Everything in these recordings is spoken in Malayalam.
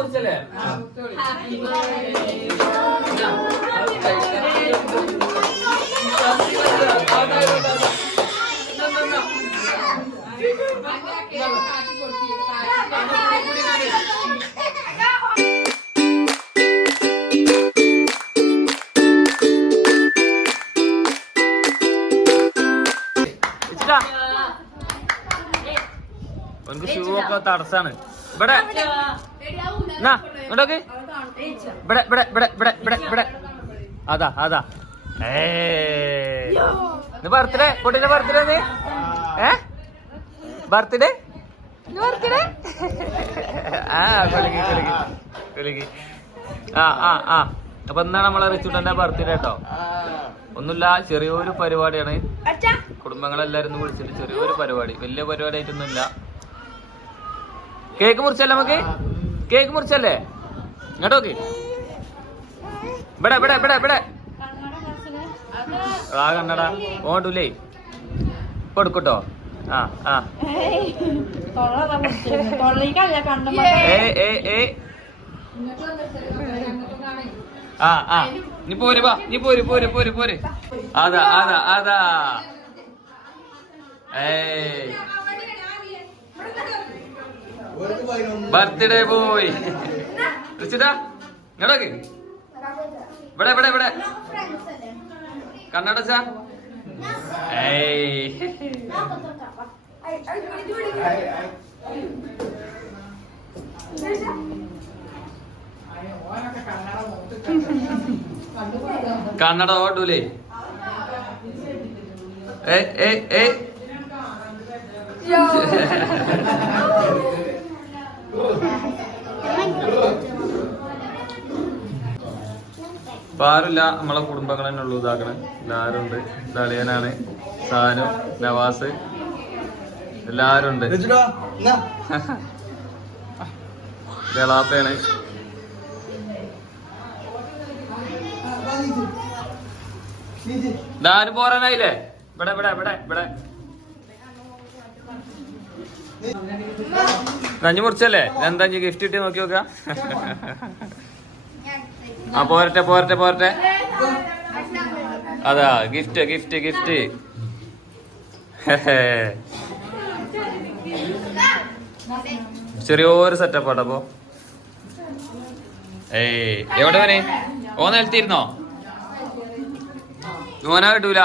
കുറിച്ചല്ലേ? ഷൂ ഒക്കെ തടസ്സാണ്. ഇവിടെ എന്നാ ഇങ്ങോട്ടോക്ക്. ഇവിടെ ഇവിടെ ഇവിടെ ഇവിടെ ഇവിടെ ഇവിടെ. അതാ അതാ. ബർത്ത്ഡേ. കുട്ടിന്റെ ബർത്ത്ഡേ ഏ? ബർത്ത്ഡേ? ബർത്ത്ഡേ? ആ കുലുക്കി കുലുക്കി കുലുക്കി. ആ ആ ആ. അപ്പൊ എന്താ നമ്മളെ റിച്ചുട്ടന്റെ ബർത്ത്ഡേ കേട്ടോ. ഒന്നുമില്ല ചെറിയൊരു പരിപാടിയാണ്. കുടുംബങ്ങളെല്ലാരും വിളിച്ചിട്ട് ചെറിയൊരു പരിപാടി. വലിയ പരിപാടി ആയിട്ടൊന്നുമില്ല കേക്ക് മുറിച്ചല്ലേ നമുക്ക്? കേക്ക് മുറിച്ചല്ലേ? ഇങ്ങോട്ടോക്ക് ഇവിടെ ഇവിടെ ഇവിടെ ഇവിടെ. ആ കണ്ണട. ഓണ്ടൂലേ കൊടുക്കട്ടോ ആ ആ. ഏ ഏ ഏ. ആ ആ. വാ. നീ പോര് പോര് പോര് പോര്. അതാ അതാ അതാ ഏയ്. ബർത്ത്ഡേ ബോയ് റിച്ചിട്ടാ ഇങ്ങോട്ടേക്ക്. ഇവിടെ ഇവിടെ ഇവിടെ. കണ്ണടച്ച? ഏയ്. കണ്ണട ഓട്ടൂലേ ഏ ഏ ഏ ഇപ്പൊ ആരുമില്ല നമ്മളെ കുടുംബങ്ങൾ തന്നെ ഉള്ളൂ ഇതാക്കണേ. എല്ലാരും ഉണ്ട്. ദളിയനാണ് സാനു നവാസ്. എല്ലാരും ഉണ്ട്. ഗളാപ്പയാണ് ഇതാരും പോരാനായില്ലേ? ഇവിടെ ഇവിടെ ഇവിടെ ഇവിടെ. നഞ്ഞു മുറിച്ചല്ലേ? എന്താ ഗിഫ്റ്റ് കിട്ടി നോക്കി നോക്ക? ആ പോരട്ടെ പോരട്ടെ പോരട്ടെ. അതാ ഗിഫ്റ്റ് ഗിഫ്റ്റ് ഗിഫ്റ്റ് ചെറിയൊരു സെറ്റപ്പ് ആട്ടോ അപ്പൊ. ഏയ് എവിടെ വരെ ഓ നിലത്തിരുന്നോ ഓനാ കിട്ടൂല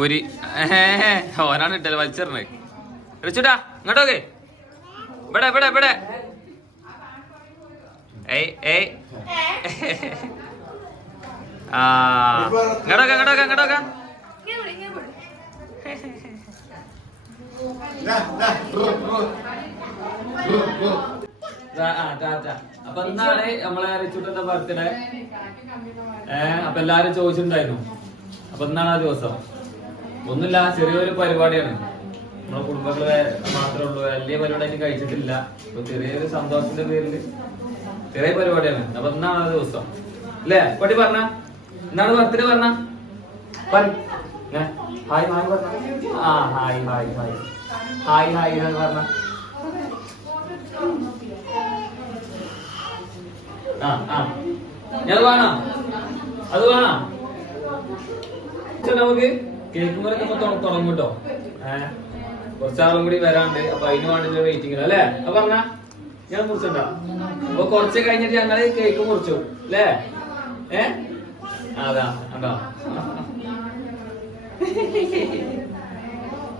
ഒരു ഓനാണ് ഇട്ടല്ലേ വലിച്ചെറിഞ്ഞ്. റിച്ചുട്ടാ ഇങ്ങോട്ടോക്കെ. ഇവിടെ ഇവിടെ ഇവിടെ. ഇങ്ങോട്ടൊക്കെ ഇങ്ങോട്ടൊക്കെ ഇങ്ങോട്ടൊക്കെ. അപ്പൊ ഇന്നാണ് നമ്മളെ റിച്ചുട്ടന്റെ ബർത്ത്ഡേ ഏഹ് അപ്പൊ എല്ലാരും ചോദിച്ചിട്ടുണ്ടായിരുന്നു. അപ്പൊ ഇന്നാണ് ആ ദിവസം. ഒന്നുമില്ല ചെറിയൊരു പരിപാടിയാണ്. നമ്മളെ കുടുംബങ്ങളെ മാത്രമേ ഉള്ളൂ. വലിയ പരിപാടിയായിട്ട് കഴിച്ചിട്ടില്ല. അപ്പൊ ചെറിയൊരു സന്തോഷത്തിന്റെ പേരിൽ ചെറിയ പരിപാടിയാണ്. അപ്പൊ ഇന്നാണ് ദിവസം. അല്ലേ? പട്ടി പറഞ്ഞ? ഇന്നാണ് ബർത്ത്ഡേ പറഞ്ഞ? ഹായ് ഹായ് ആ hi hi hi. Hi hi hi പറഞ്ഞ? ആ ആ. ഞാൻ അത് നമുക്ക് കേക്ക് തുടങ്ങും കേട്ടോ. ഏഹ് കുറച്ചാളും കൂടി വരാണ്ട്. അപ്പൊ അതിന് വേണ്ടി വെയിറ്റിംഗ് അല്ലേ? അപ്പൊ പറഞ്ഞ ഞാൻ മുറിച്ചിട്ടോ അപ്പൊ കുറച്ച് കഴിഞ്ഞിട്ട് ഞങ്ങൾ കേക്ക് മുറിച്ചു അല്ലേ? ഏ? അതാ അതാ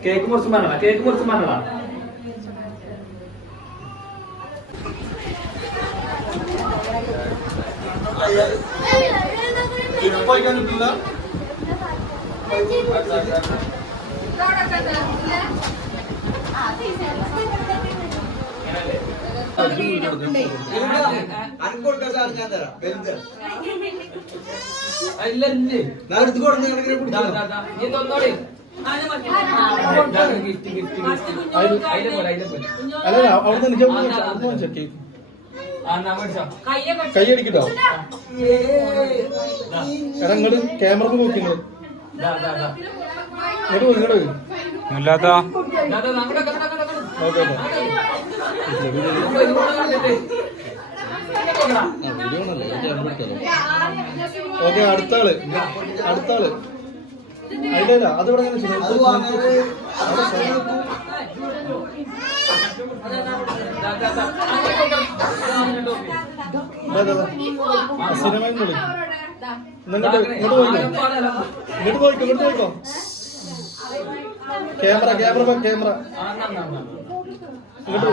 കേക്ക് മുറിച്ച് മരണ കേക്ക് മുറിച്ച് മരണ ഇല്ലേ. അല്ല അവിടെ നിന്ന് ചെക്ക് ആ എന്നാ മേടിച്ചോ കൈയടിക്കട്ടോ ദാ, എടാ ഇങ്ങോട്ട് ക്യാമറ നോക്കി ഇങ്ങൾ ദാ, ദാ, ദാ. ഇങ്ങോട്ട് ഇങ്ങോട്ട്. ഓക്കെ ഓക്കെ ഓക്കെ അടുത്ത ആൾ അടുത്ത ആൾ അതിന്റെ അതിവിടെ ഇങ്ങോട്ട് ഇങ്ങോട്ട് പോയിക്കോ. ഇങ്ങോട്ട് പോയിക്കോ ഇങ്ങോട്ട് പോയിക്കോ. Camera camera camera. എന്നാ.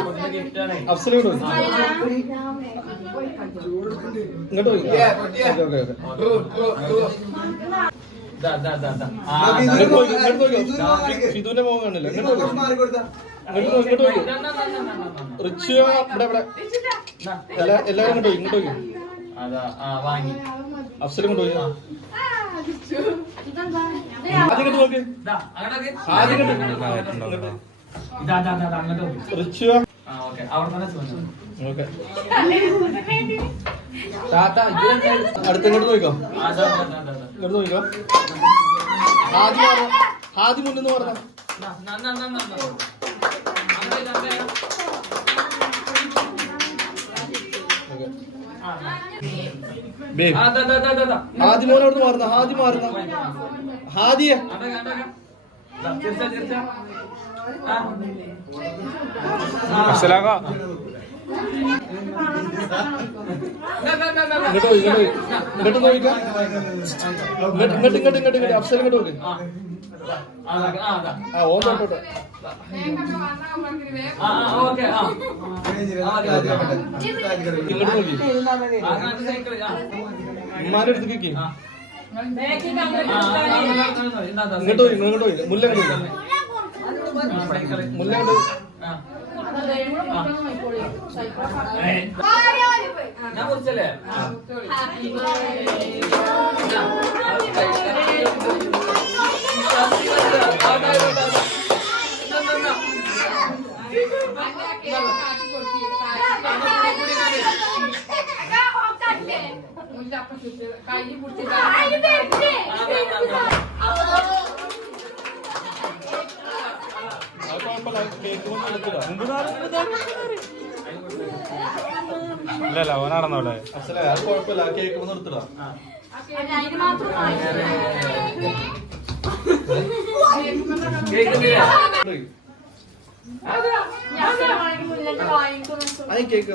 ഇങ്ങോട്ട്. ഫിദുവിന്റെ മോൻ കാണില്ല ഇങ്ങോട്ട്. ഇങ്ങോട്ട്. റിച്ചു ഇവിടെ. ഇവിടെ എല്ലാവരും ഇങ്ങോട്ട് ഇങ്ങോട്ട് അഫ്സൽ ഇങ്ങോട്ട് പോയി. ആദ്യം ഇങ്ങോട്ട് നോക്ക്. ആദ്യം ഇങ്ങോട്ട്. ഇതാ, അങ്ങോട്ട് ആ, ഓക്കേ. അവിടെ തന്നെ താത്ത, അടുത്ത് ഇങ്ങോട്ട്. ഇങ്ങോട്ട് ആദ്യം ആദ്യം മുന്നിന്ന് പറഞ്ഞ. ആദ്യം മോനോട് മാറുന്ന ഹാദി മാറുന്ന ഹാദിയ ഇങ്ങോട്ട് പോയി ഇങ്ങോട്ട് പോയി. ഇങ്ങോട്ട് നോക്കിക്കോ ഇങ്ങോട്ട് ഇങ്ങോട്ട് ഇങ്ങോട്ട് ഇങ്ങോട്ട് ഇങ്ങോട്ട് അഫ്സൽ ഇങ്ങോട്ട് നോക്ക് ആ. ഇങ്ങോട്ട്. ഉമ്മാന്റെ അടുത്ത് ഇങ്ങോട്ട് പോയി ഇങ്ങോട്ട് പോയി മുല്ല. മുല്ല. ഞാൻ കുറിച്ചല്ലേ അത് കുഴപ്പമില്ല എടുത്തിടാം ഇല്ലല്ല അവൻ നടന്നോടെ അഫ്സലെ അത് കുഴപ്പമില്ല. ആ കേക്ക് ഒന്ന് എടുത്തിടാം.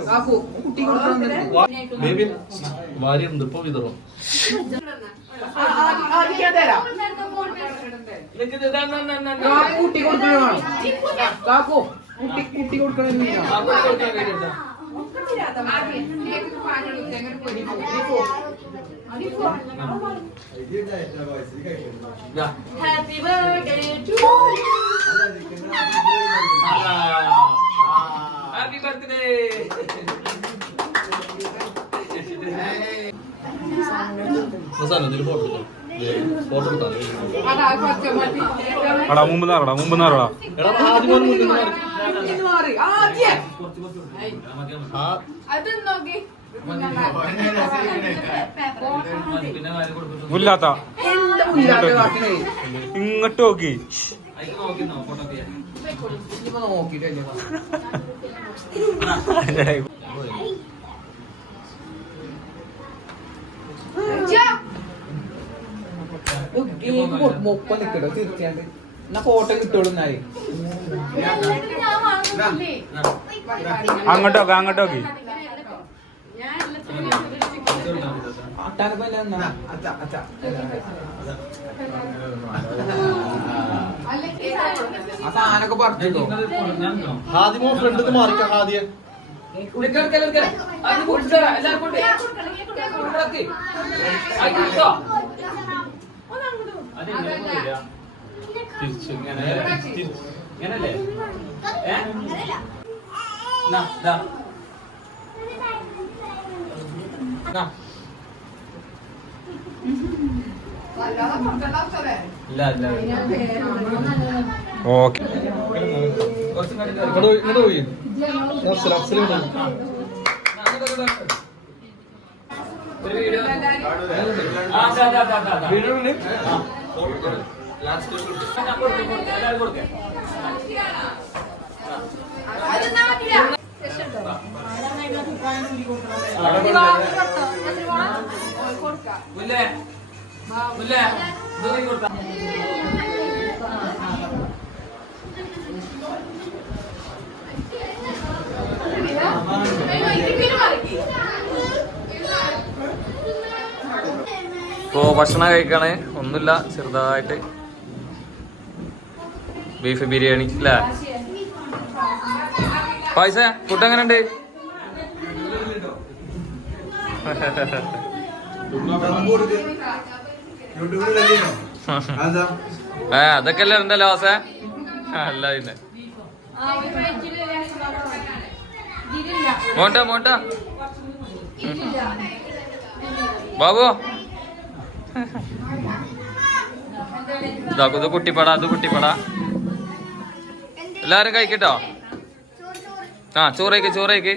കാക്കു, ഭാര്യയുണ്ട് ഇപ്പൊ വിതറോ. ഹാപ്പി ബർത്ത്ഡേ ആദ്യം ഹാപ്പി തരാം. നോക്കി മുമ്പ് പിന്നെ മുമ്പ് കൊടുത്തിട്ട് മുല്ലാത്ത. ഇങ്ങോട്ട് നോക്കി. നോക്കിട്ടല്ലേ കേക്ക് കൊടുക്കുമ്പോ ഒപ്പം നിക്കട്ടോ തീർച്ചയായിട്ടും എന്നാ ഫോട്ടോ കിട്ടുള്ളൂ എന്നാൽ. ഞാൻ അങ്ങോട്ടോ അങ്ങോട്ട് സാധനൊക്കെ പറിച്ചിട്ടോ ഹാദിമോ ഫ്രണ്ട് നിന്ന് മാറിക്കാം ഹാദിയെ. തിരിച്ചു ഇങ്ങനെ തിരിച്ചു ഇങ്ങനല്ലേ? ഏ. ഇല്ല ഇല്ല. ഓക്കെ. ഇങ്ങോട്ട് ഇങ്ങോട്ട് പോയി Afzal Afzal video. Video. Last കൊടുക്ക്, കൊടുക്ക്. എല്ലാവരും കൊടുക്ക്. അത് നാട്ടിലാ മുല്ലേ മുല്ലേ ഇത് നീ കൊടുത്താ ഇപ്പോ ഭക്ഷണം കഴിക്കണേ. ഒന്നുമില്ല ചെറുതായിട്ട് ബീഫ് ബിരിയാണി അല്ലേ പൈസ ഫുഡ് എങ്ങനെയുണ്ട്? ഏ അതൊക്കെ അല്ലേ ഉണ്ടല്ലോ വാസ അല്ല പിന്നെ. മോണ്ട മോണ്ട ബാബു ഇതാക്കും ഇത് കുട്ടിപ്പട അത് കുട്ടിപ്പട. എല്ലാരും കഴിക്കട്ടോ? ആ ചോറേക്ക് ചോറേക്ക്